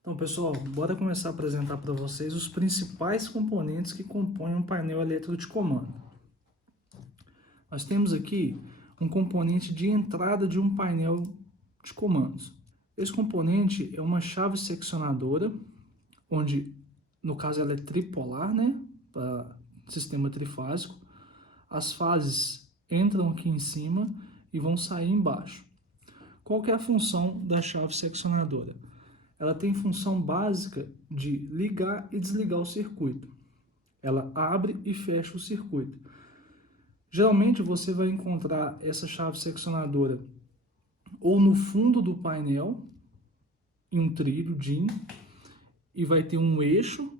Então, pessoal, bora começar a apresentar para vocês os principais componentes que compõem um painel elétrico de comando. Nós temos aqui um componente de entrada de um painel de comandos. Esse componente é uma chave seccionadora, onde, no caso, ela é tripolar, né, para sistema trifásico. As fases entram aqui em cima e vão sair embaixo. Qual que é a função da chave seccionadora? Ela tem função básica de ligar e desligar o circuito. Ela abre e fecha o circuito. Geralmente você vai encontrar essa chave seccionadora ou no fundo do painel, em um trilho DIN, e vai ter um eixo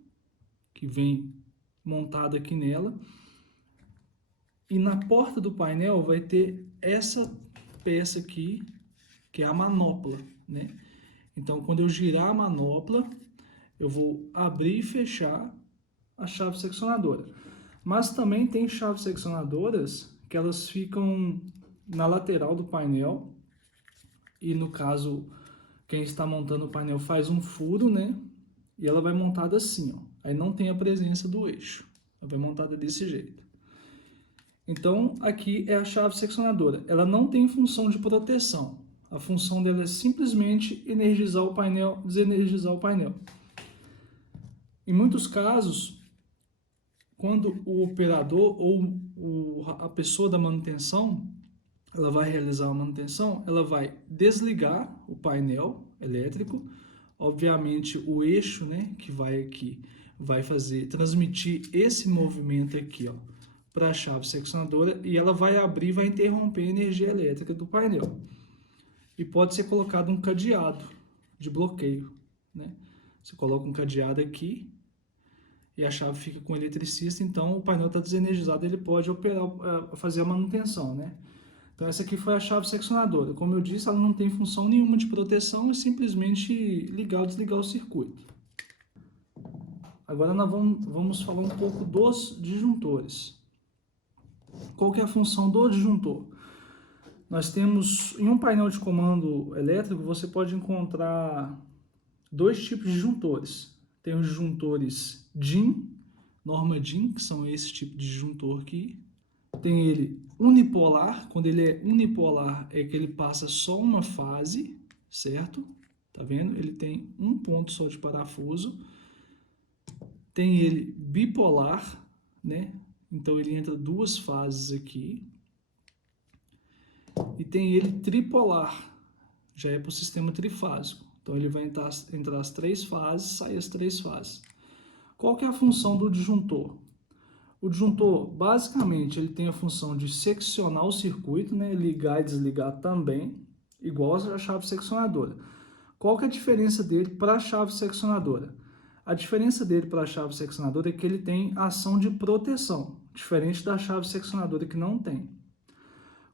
que vem montado aqui nela. E na porta do painel vai ter essa peça aqui, que é a manopla, né? Então, quando eu girar a manopla, eu vou abrir e fechar a chave seccionadora. Mas também tem chaves seccionadoras que elas ficam na lateral do painel. E no caso, quem está montando o painel faz um furo, né? E ela vai montada assim, ó. Aí não tem a presença do eixo. Ela vai montada desse jeito. Então, aqui é a chave seccionadora. Ela não tem função de proteção. A função dela é simplesmente energizar o painel, desenergizar o painel. Em muitos casos, quando o operador ou a pessoa da manutenção, ela vai realizar a manutenção, ela vai desligar o painel elétrico, obviamente o eixo, né, que vai aqui, vai transmitir esse movimento aqui, ó, para a chave seccionadora, e ela vai abrir, vai interromper a energia elétrica do painel. E pode ser colocado um cadeado de bloqueio, né? Você coloca um cadeado aqui e a chave fica com o eletricista, então o painel está desenergizado, ele pode operar, fazer a manutenção, né? Então essa aqui foi a chave seccionadora. Como eu disse, ela não tem função nenhuma de proteção, é simplesmente ligar ou desligar o circuito. Agora nós vamos falar um pouco dos disjuntores. Qual que é a função do disjuntor? Nós temos, em um painel de comando elétrico, você pode encontrar dois tipos de disjuntores. Tem os disjuntores DIN, norma DIN, que são esse tipo de disjuntor aqui. Tem ele unipolar, quando ele é unipolar é que ele passa só uma fase, certo? Tá vendo? Ele tem um ponto só de parafuso. Tem ele bipolar, né? Então ele entra duas fases aqui. E tem ele tripolar, já é para o sistema trifásico. Então ele vai entrar as três fases, sair as três fases. Qual que é a função do disjuntor? O disjuntor, basicamente, ele tem a função de seccionar o circuito, né? Ligar e desligar também, igual a chave seccionadora. Qual que é a diferença dele para a chave seccionadora? A diferença dele para a chave seccionadora é que ele tem ação de proteção, diferente da chave seccionadora que não tem.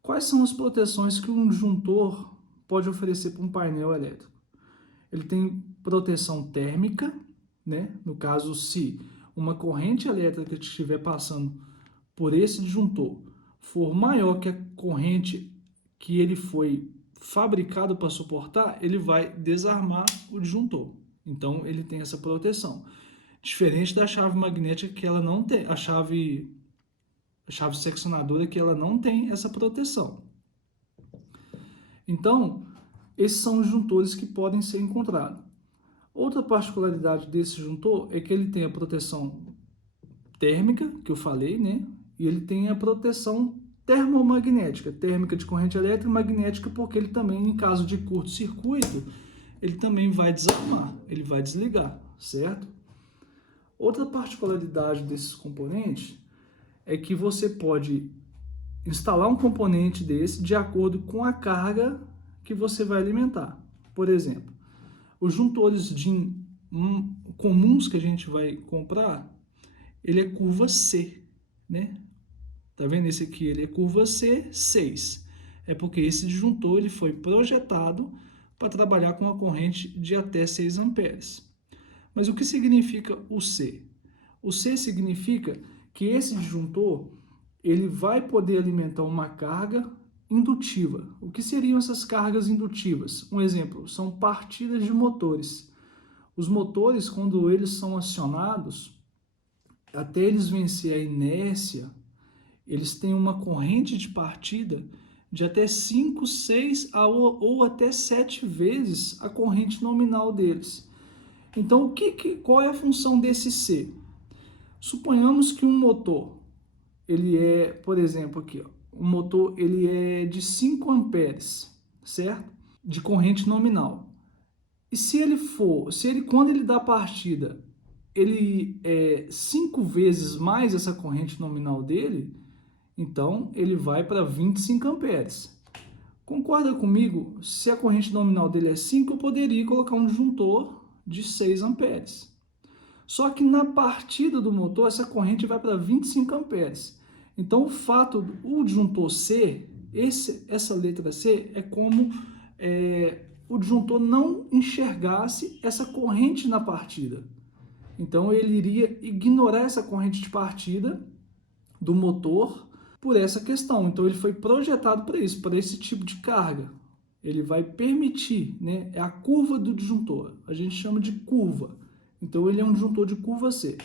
Quais são as proteções que um disjuntor pode oferecer para um painel elétrico? Ele tem proteção térmica, né? No caso, se uma corrente elétrica que estiver passando por esse disjuntor for maior que a corrente que ele foi fabricado para suportar, ele vai desarmar o disjuntor. Então, ele tem essa proteção. Diferente da chave magnética, que ela não tem, a chave seccionadora, que ela não tem essa proteção. Então, esses são os disjuntores que podem ser encontrados. Outra particularidade desse disjuntor é que ele tem a proteção térmica, que eu falei, né? E ele tem a proteção termomagnética, térmica de corrente elétrica e magnética, porque ele também, em caso de curto-circuito, ele também vai desarmar, ele vai desligar, certo? Outra particularidade desses componentes é que você pode instalar um componente desse de acordo com a carga que você vai alimentar. Por exemplo, os juntores DIN comuns que a gente vai comprar, ele é curva C, né? Tá vendo? Esse aqui ele é curva C, 6. É porque esse disjuntor ele foi projetado para trabalhar com uma corrente de até 6 amperes. Mas o que significa o C? O C significa que esse disjuntor ele vai poder alimentar uma carga indutiva. O que seriam essas cargas indutivas? Um exemplo, são partidas de motores. Os motores, quando eles são acionados, até eles vencer a inércia, eles têm uma corrente de partida de até 5, 6 ou até 7 vezes a corrente nominal deles. Então, qual é a função desse C? Suponhamos que um motor, ele é, por exemplo, aqui, ó, um motor ele é de 5 amperes, certo? De corrente nominal. E se ele quando ele dá partida, ele é 5 vezes mais essa corrente nominal dele, então ele vai para 25 amperes. Concorda comigo? Se a corrente nominal dele é 5, eu poderia colocar um disjuntor de 6 amperes. Só que na partida do motor, essa corrente vai para 25 amperes. Então, o fato do disjuntor C, essa letra C, é como o disjuntor não enxergasse essa corrente na partida. Então, ele iria ignorar essa corrente de partida do motor por essa questão. Então, ele foi projetado para isso, para esse tipo de carga. Ele vai permitir, né? É a curva do disjuntor. A gente chama de curva. Então, ele é um disjuntor de curva C.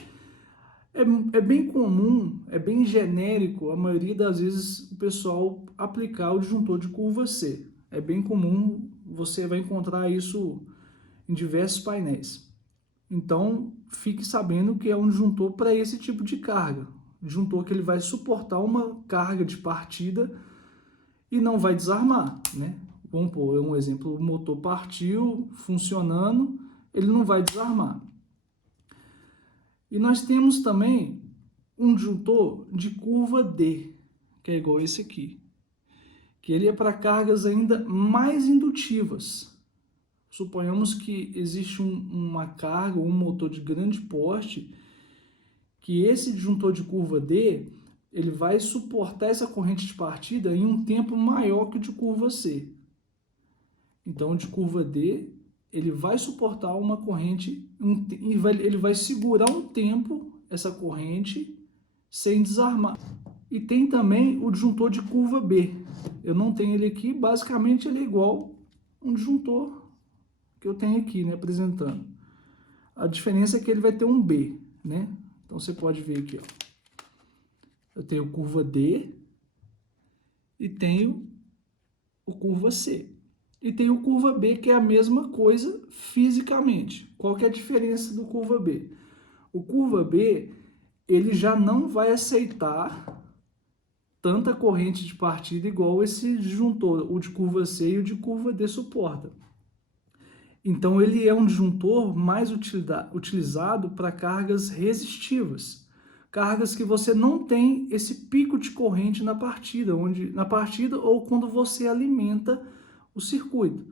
É bem comum, é bem genérico, a maioria das vezes o pessoal aplicar o disjuntor de curva C. É bem comum, você vai encontrar isso em diversos painéis. Então, fique sabendo que é um disjuntor para esse tipo de carga. Disjuntor que ele vai suportar uma carga de partida e não vai desarmar, né? Vamos pôr um exemplo, o motor partiu, funcionando, ele não vai desarmar. E nós temos também um disjuntor de curva D, que é igual a esse aqui, que ele é para cargas ainda mais indutivas. Suponhamos que existe uma carga, um motor de grande porte, que esse disjuntor de curva D, ele vai suportar essa corrente de partida em um tempo maior que o de curva C. Então, o de curva D, ele vai suportar uma corrente, ele vai segurar um tempo essa corrente sem desarmar. E tem também o disjuntor de curva B. Eu não tenho ele aqui, basicamente ele é igual um disjuntor que eu tenho aqui, né, apresentando. A diferença é que ele vai ter um B, né? Então você pode ver aqui, ó. Eu tenho curva D e tenho o curva C. E tem o curva B, que é a mesma coisa fisicamente. Qual que é a diferença do curva B? O curva B, ele já não vai aceitar tanta corrente de partida igual esse disjuntor, o de curva C e o de curva D suporta. Então, ele é um disjuntor mais utilizado para cargas resistivas. Cargas que você não tem esse pico de corrente na partida ou quando você alimenta o circuito.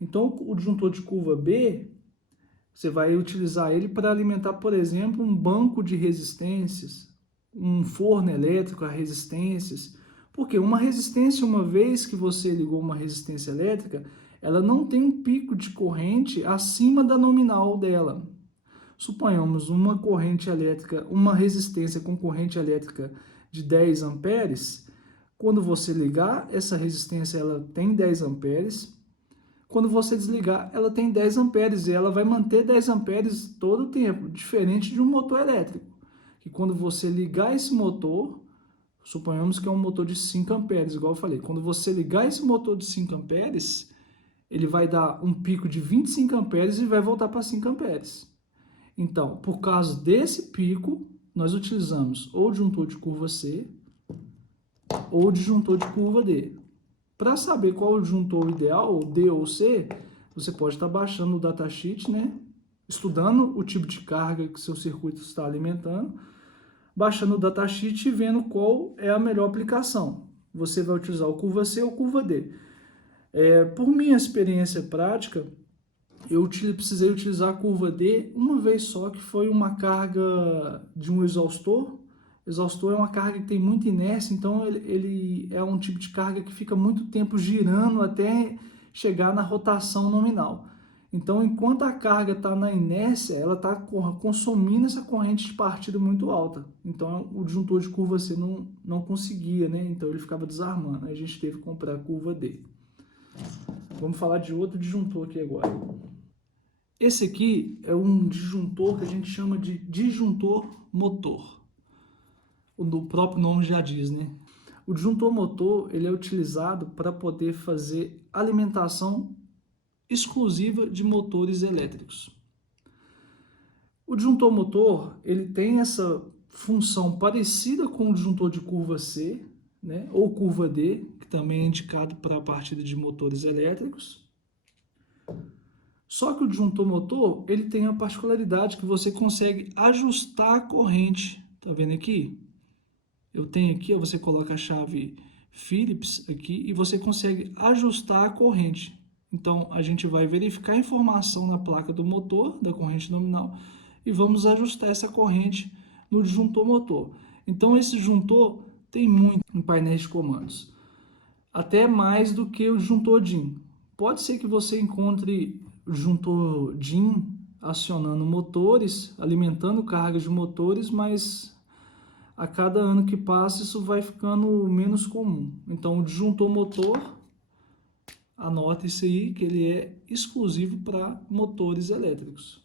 Então, o disjuntor de curva B, você vai utilizar ele para alimentar, por exemplo, um banco de resistências, um forno elétrico a resistências. Porque uma resistência, uma vez que você ligou uma resistência elétrica, ela não tem um pico de corrente acima da nominal dela. Suponhamos uma corrente elétrica, uma resistência com corrente elétrica de 10 amperes. Quando você ligar, essa resistência ela tem 10 amperes. Quando você desligar, ela tem 10 amperes e ela vai manter 10 amperes todo o tempo, diferente de um motor elétrico. Que quando você ligar esse motor, suponhamos que é um motor de 5 amperes, igual eu falei. Quando você ligar esse motor de 5 amperes, ele vai dar um pico de 25 amperes e vai voltar para 5 amperes. Então, por causa desse pico, nós utilizamos ou disjuntor de curva C ou disjuntor de curva D. Para saber qual o disjuntor ideal, D ou C, você pode estar baixando o datasheet, né? Estudando o tipo de carga que seu circuito está alimentando, baixando o datasheet e vendo qual é a melhor aplicação. Você vai utilizar o curva C ou curva D. Por minha experiência prática, eu precisei utilizar a curva D uma vez só, que foi uma carga de um exaustor. Exaustor é uma carga que tem muita inércia, então ele é um tipo de carga que fica muito tempo girando até chegar na rotação nominal. Então, enquanto a carga está na inércia, ela está consumindo essa corrente de partida muito alta. Então, o disjuntor de curva C não conseguia, né? Então, ele ficava desarmando. Aí a gente teve que comprar a curva D. Vamos falar de outro disjuntor aqui agora. Esse aqui é um disjuntor que a gente chama de disjuntor motor. O próprio nome já diz, né? O disjuntor motor ele é utilizado para poder fazer alimentação exclusiva de motores elétricos. O disjuntor motor ele tem essa função parecida com o disjuntor de curva C, né, ou curva D, que também é indicado para a partida de motores elétricos. Só que o disjuntor motor ele tem a particularidade que você consegue ajustar a corrente. Tá vendo aqui? Eu tenho aqui, você coloca a chave Phillips aqui e você consegue ajustar a corrente. Então, a gente vai verificar a informação na placa do motor, da corrente nominal, e vamos ajustar essa corrente no disjuntor motor. Então, esse disjuntor tem muito em painéis de comandos, até mais do que o disjuntor DIN. Pode ser que você encontre o disjuntor DIN acionando motores, alimentando cargas de motores, mas a cada ano que passa isso vai ficando menos comum. Então o disjuntor motor, anota isso aí, que ele é exclusivo para motores elétricos.